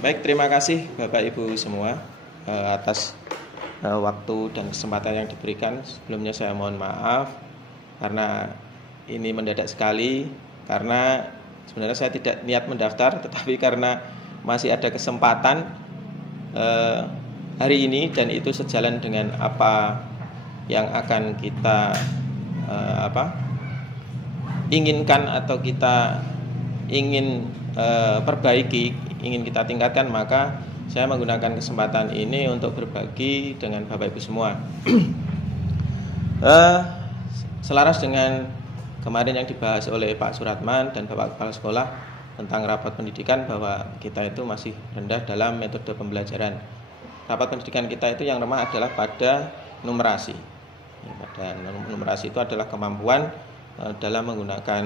Baik, terima kasih Bapak Ibu semua atas waktu dan kesempatan yang diberikan. Sebelumnya saya mohon maaf karena ini mendadak sekali, karena sebenarnya saya tidak niat mendaftar, tetapi karena masih ada kesempatan hari ini dan itu sejalan dengan apa yang akan kita inginkan atau kita ingin perbaiki, ingin kita tingkatkan, maka saya menggunakan kesempatan ini untuk berbagi dengan Bapak Ibu semua. Selaras dengan kemarin yang dibahas oleh Pak Suratman dan Bapak Kepala Sekolah tentang rapat pendidikan, bahwa kita itu masih rendah dalam metode pembelajaran. Rapat pendidikan kita itu yang lemah adalah pada numerasi. Pada numerasi itu adalah kemampuan dalam menggunakan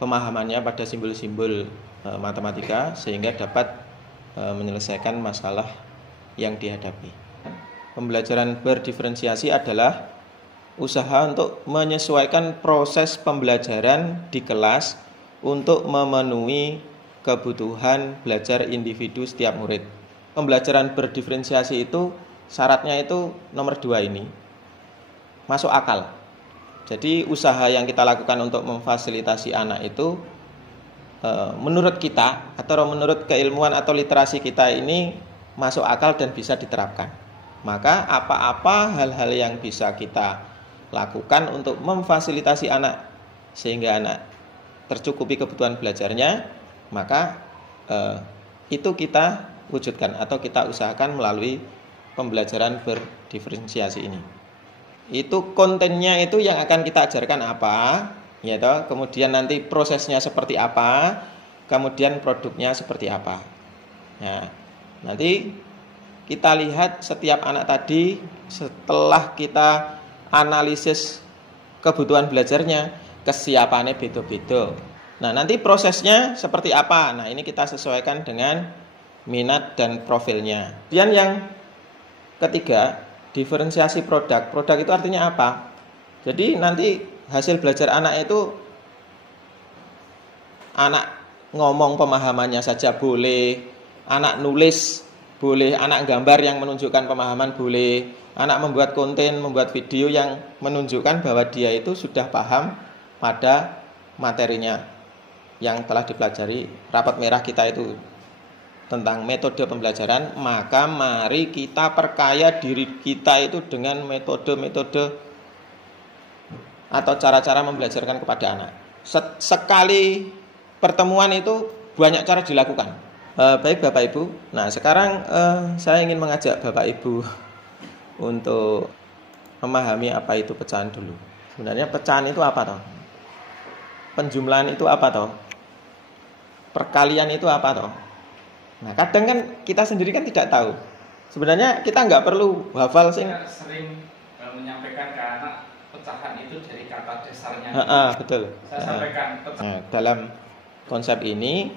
pemahamannya pada simbol-simbol matematika sehingga dapat menyelesaikan masalah yang dihadapi. Pembelajaran berdiferensiasi adalah usaha untuk menyesuaikan proses pembelajaran di kelas untuk memenuhi kebutuhan belajar individu setiap murid. Pembelajaran berdiferensiasi itu syaratnya itu nomor 2 ini, masuk akal. Jadi usaha yang kita lakukan untuk memfasilitasi anak itu menurut kita atau menurut keilmuan atau literasi kita ini masuk akal dan bisa diterapkan. Maka apa-apa hal-hal yang bisa kita lakukan untuk memfasilitasi anak sehingga anak tercukupi kebutuhan belajarnya, maka itu kita wujudkan atau kita usahakan melalui pembelajaran berdiferensiasi ini. Itu kontennya itu yang akan kita ajarkan apa, ya toh, kemudian nanti prosesnya seperti apa, kemudian produknya seperti apa. Nah, nanti kita lihat setiap anak tadi setelah kita analisis kebutuhan belajarnya, kesiapannya beda-beda. Nah, nanti prosesnya seperti apa? Nah, ini kita sesuaikan dengan minat dan profilnya. Kemudian yang ketiga, diferensiasi produk. Produk itu artinya apa? Jadi nanti hasil belajar anak itu, anak ngomong pemahamannya saja boleh, anak nulis boleh, anak gambar yang menunjukkan pemahaman boleh, anak membuat konten, membuat video yang menunjukkan bahwa dia itu sudah paham pada materinya yang telah dipelajari. Rapat merah kita itu tentang metode pembelajaran, maka mari kita perkaya diri kita itu dengan metode-metode atau cara-cara membelajarkan kepada anak. Sekali pertemuan itu banyak cara dilakukan. Baik Bapak Ibu, nah sekarang saya ingin mengajak Bapak Ibu untuk memahami apa itu pecahan dulu. Sebenarnya pecahan itu apa toh? Penjumlahan itu apa toh? Perkalian itu apa toh? Nah, kadang kan kita sendiri kan tidak tahu. Sebenarnya kita nggak perlu hafal sing. Sering menyampaikan ke anak pecahan itu dari kata dasarnya. Betul. Saya sampaikan. Nah, dalam konsep ini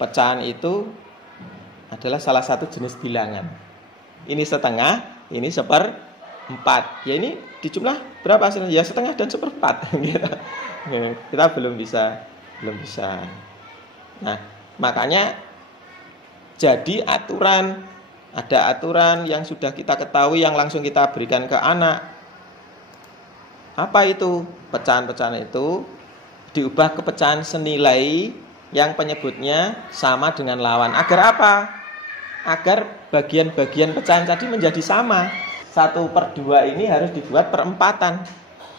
pecahan itu adalah salah satu jenis bilangan. Ini setengah, ini 1/4. Ya ini dijumlah berapa hasilnya? Ya setengah dan 1/4. Kita belum bisa. Nah, makanya jadi ada aturan yang sudah kita ketahui yang langsung kita berikan ke anak. Apa itu? Pecahan-pecahan itu diubah ke pecahan senilai yang penyebutnya sama dengan lawan. Agar apa? Agar bagian-bagian pecahan tadi menjadi sama. 1/2 ini harus dibuat perempatan.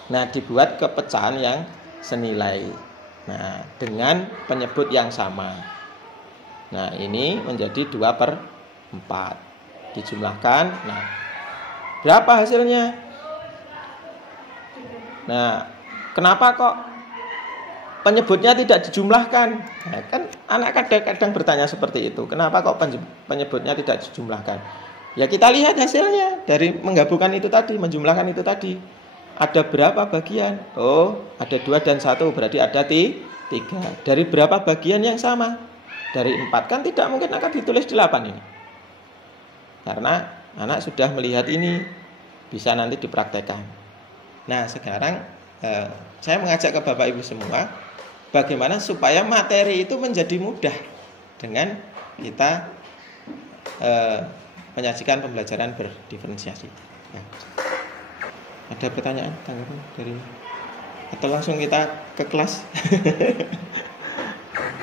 Nah, dibuat ke pecahan yang senilai. Nah, dengan penyebut yang sama. Nah, ini menjadi 2/4. Dijumlahkan. Nah, berapa hasilnya? Nah, kenapa kok penyebutnya tidak dijumlahkan? Nah, kan anak kadang-kadang bertanya seperti itu. Kenapa kok penyebutnya tidak dijumlahkan? Ya kita lihat hasilnya dari menggabungkan itu tadi, menjumlahkan itu tadi. Ada berapa bagian? Oh, ada 2 dan 1, berarti ada 3. Dari berapa bagian yang sama? Dari 4, kan tidak mungkin akan ditulis 8 ini. Karena anak sudah melihat ini, bisa nanti dipraktekkan. Nah, sekarang saya mengajak ke Bapak Ibu semua, bagaimana supaya materi itu menjadi mudah dengan kita menyajikan pembelajaran berdiferensiasi. Ya. Ada pertanyaan, tanggapan dari, atau langsung kita ke kelas?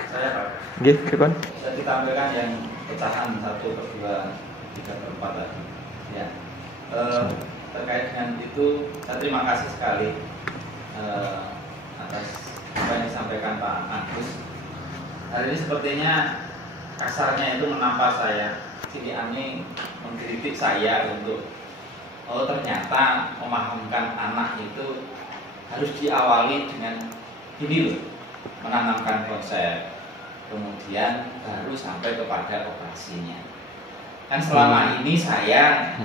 Saya Pak. Nggih, pripun? Bisa ditampilkan yang pecahan 1/2, 3/4 tadi. Ya. Terkait dengan itu, saya terima kasih sekali atas apa yang disampaikan Pak Agus. Hari ini sepertinya kasarnya itu menampak saya. Sini Ani mengkritik saya untuk ternyata memahamkan anak itu harus diawali dengan ini loh, menanamkan konsep, kemudian baru sampai kepada operasinya. Kan selama ini saya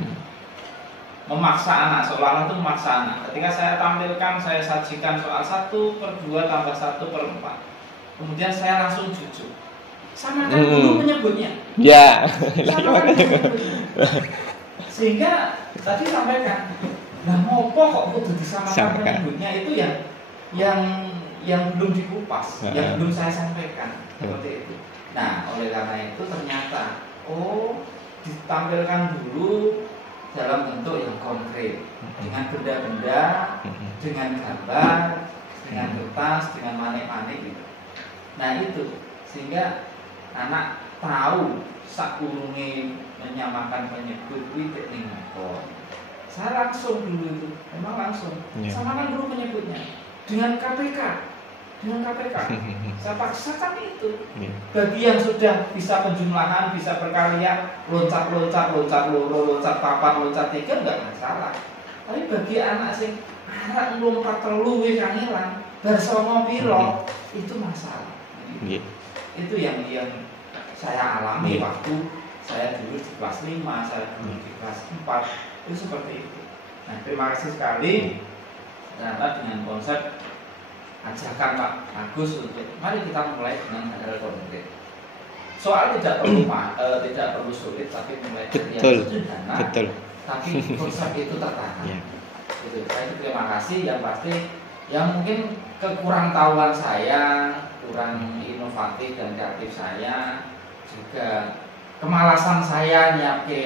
memaksa anak, seolah-olah itu memaksa anak. Ketika saya tampilkan, saya sajikan soal 1/2 tambah 1/4, kemudian saya langsung jujur. Samakan dulu menyebutnya. Ya. Samakan dulu menyebutnya. Sehingga tadi sampaikan, nah ngopo kok kudu disamakan menyebutnya, itu yang belum dikupas, yang belum saya sampaikan seperti itu. Nah, oleh karena itu ternyata ditampilkan dulu dalam bentuk yang konkret, dengan benda-benda, dengan gambar, dengan kertas, dengan manik-manik gitu. Nah itu sehingga anak tahu sakurunge menyamakan penyebut witik ning ngoko. Saya langsung dulu itu, memang langsung samakan dulu penyebutnya dengan KPK, saya paksakan itu. Bagi yang sudah bisa penjumlahan, bisa perkalian, loncat papat, loncat tiga enggak masalah. Tapi bagi anak sing anak lompat telu wis kangelan, bar songo piro, itu masalah. Itu yang saya alami waktu saya dulu di kelas 5, saya dulu di kelas 4, itu seperti itu. Nah, terima kasih sekali ternyata dengan konsep ajakan Pak Agus untuk mari kita mulai dengan hal konkret. Soal tidak perlu sulit, tapi mulai dari yang sederhana. Betul. Tapi konsep itu tertanam. Gitu. Saya terima kasih. Yang pasti, yang mungkin kekurangtahuan saya, kurang inovatif dan kreatif saya, juga kemalasan saya menyiapke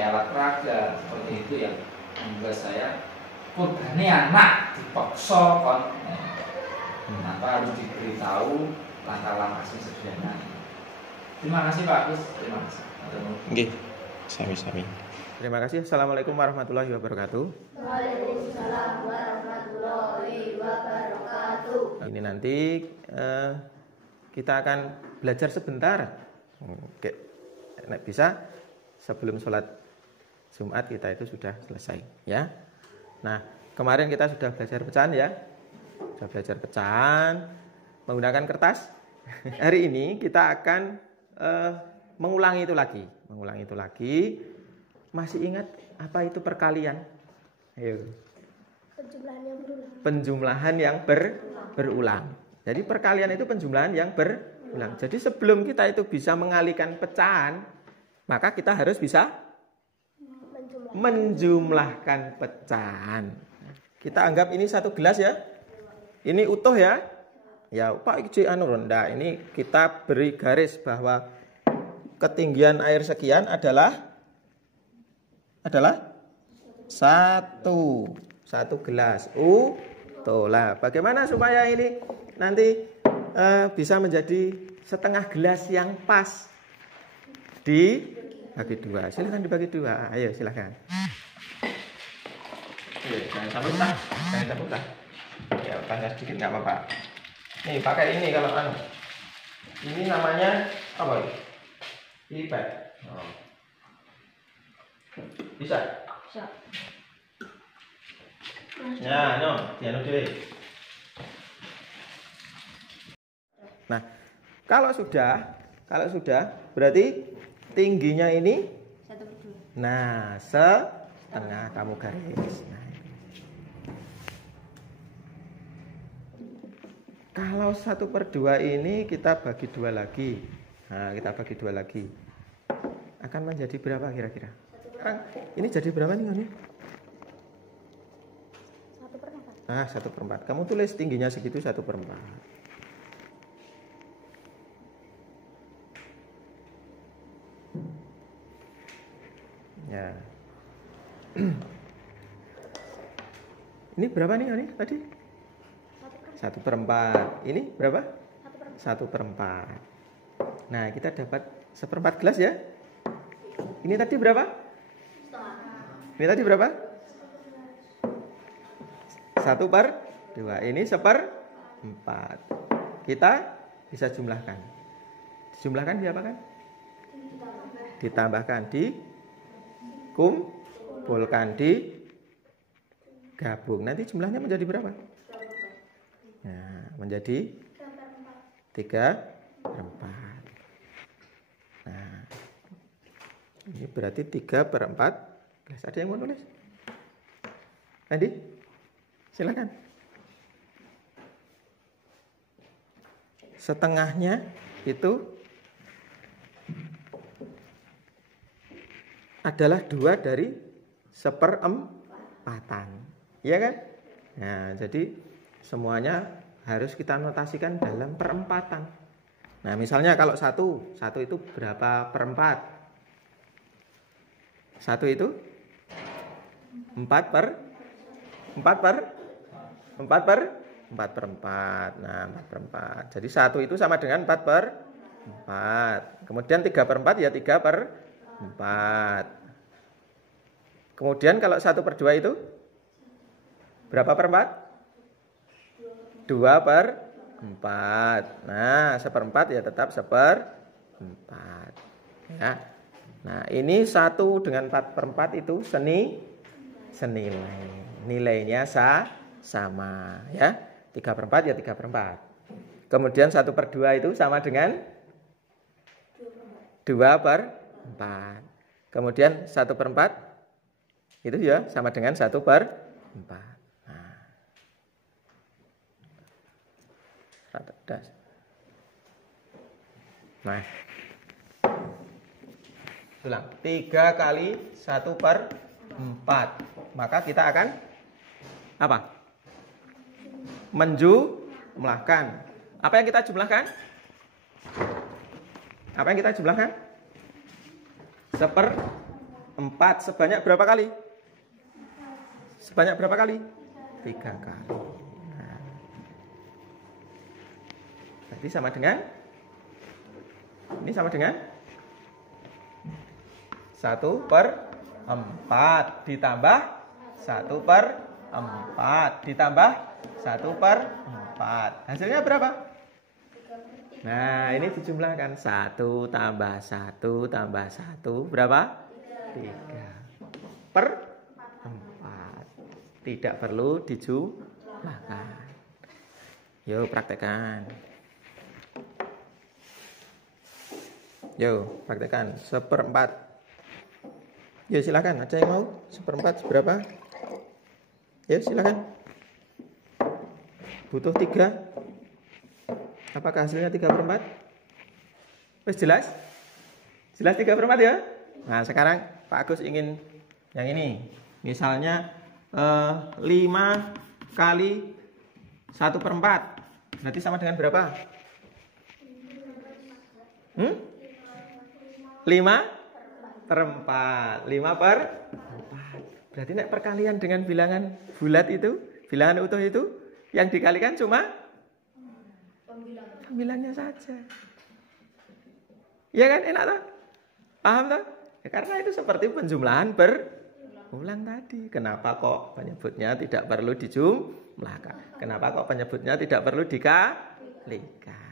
alat peraga seperti itu yang membuat saya kurbane anak dipaksa kon harus diberitahu langkah-langkah sederhana. Terima kasih Pak Agus, terima kasih. Nggih, sami-sami. Terima kasih. Assalamualaikum warahmatullahi wabarakatuh. Waalaikumsalam warahmatullahi wabarakatuh. Ini nanti kita akan belajar sebentar. Oke, nek bisa sebelum sholat Jumat kita itu sudah selesai, ya. Nah, kemarin kita sudah belajar pecahan ya. Sudah belajar pecahan menggunakan kertas. Hari ini kita akan mengulangi itu lagi. Masih ingat apa itu perkalian? Ayo. Penjumlahan yang berulang. Jadi perkalian itu penjumlahan yang berulang. Jadi sebelum kita itu bisa mengalihkan pecahan, maka kita harus bisa menjumlahkan pecahan. Kita anggap ini satu gelas ya. Ini utuh ya. Ya, Pak Iji rendah. Ini kita beri garis bahwa ketinggian air sekian adalah satu gelas utuh. Lah, bagaimana supaya ini nanti bisa menjadi setengah gelas yang pas? Dibagi dua. Silakan dibagi dua. Ayo silakan. Jangan sampai pecah. Ya, tanya sedikit nggak apa-apa. Nih pakai ini kalau ini namanya apa ini? IPad. Bisa. Ya, dianu dhewe. Nah, kalau sudah berarti tingginya ini 1/2. Nah, setengah kamu garis. Nah, kalau 1/2 ini kita bagi dua lagi. Nah, kita bagi dua lagi. Akan menjadi berapa kira-kira? Sekarang ini jadi berapa nih? Nah, 1/4. Kamu tulis tingginya segitu 1/4. Ya. Ini berapa nih ini tadi? 1/4. Ini berapa? 1/4. Nah, kita dapat 1/4 gelas ya. Ini tadi berapa? Ini tadi berapa? 1/2. Ini 1/4. Kita bisa jumlahkan. Dijumlahkan diapakan? Ditambahkan, dikumpulkan, digabung. Nanti jumlahnya menjadi berapa? Nah, menjadi 3/4. Nah, ini berarti 3/4 gelas. Ada yang mau nulis? Andi? Silakan. Setengahnya itu adalah 2 dari 1/4. Iya kan? Nah, jadi semuanya harus kita notasikan dalam perempatan. Nah, misalnya kalau 1 itu berapa per 4? 1 itu 4 per 4. Nah, 4/4. Jadi 1 itu sama dengan 4/4. Kemudian 3/4 ya 3/4. Kemudian kalau 1/2 itu berapa per 4? 2/4. Nah, 1/4 ya tetap 1/4. Ya. Nah, ini 1 dengan 4/4 itu senilai. Nilainya sama ya. 3/4 ya 3/4. Kemudian 1/2 itu sama dengan 2/4. Kemudian 1/4 itu ya sama dengan 1/4. Nah, ulang. 3 kali 1/4. Maka kita akan apa? Menjumlahkan. Apa yang kita jumlahkan? Apa yang kita jumlahkan? 1/4. Sebanyak berapa kali? Sebanyak berapa kali? 3 kali. Nah. Jadi sama dengan, ini sama dengan 1/4 ditambah 1/4 ditambah 1/4. Hasilnya berapa? Nah, ini dijumlahkan 1 tambah 1 tambah 1 berapa? 3/4. Tidak perlu dijumlahkan. Yuk praktekkan. Yuk praktekkan 1/4. Yuk silakan. Ada yang mau? 1/4 berapa? Yuk silakan. Butuh 3. Apakah hasilnya 3/4? Wes jelas? Jelas 3/4 ya? Nah, sekarang Pak Agus ingin yang ini. Misalnya 5 kali 1/4. Berarti sama dengan berapa? 5/4. 5/4. Berarti nek perkalian dengan bilangan bulat itu, bilangan utuh itu, yang dikalikan cuma pembilangnya saja. Iya kan? Enak toh? Paham toh? Ya, karena itu seperti penjumlahan berulang tadi. Kenapa kok penyebutnya tidak perlu dijumlahkan? Kenapa kok penyebutnya tidak perlu dikalikan?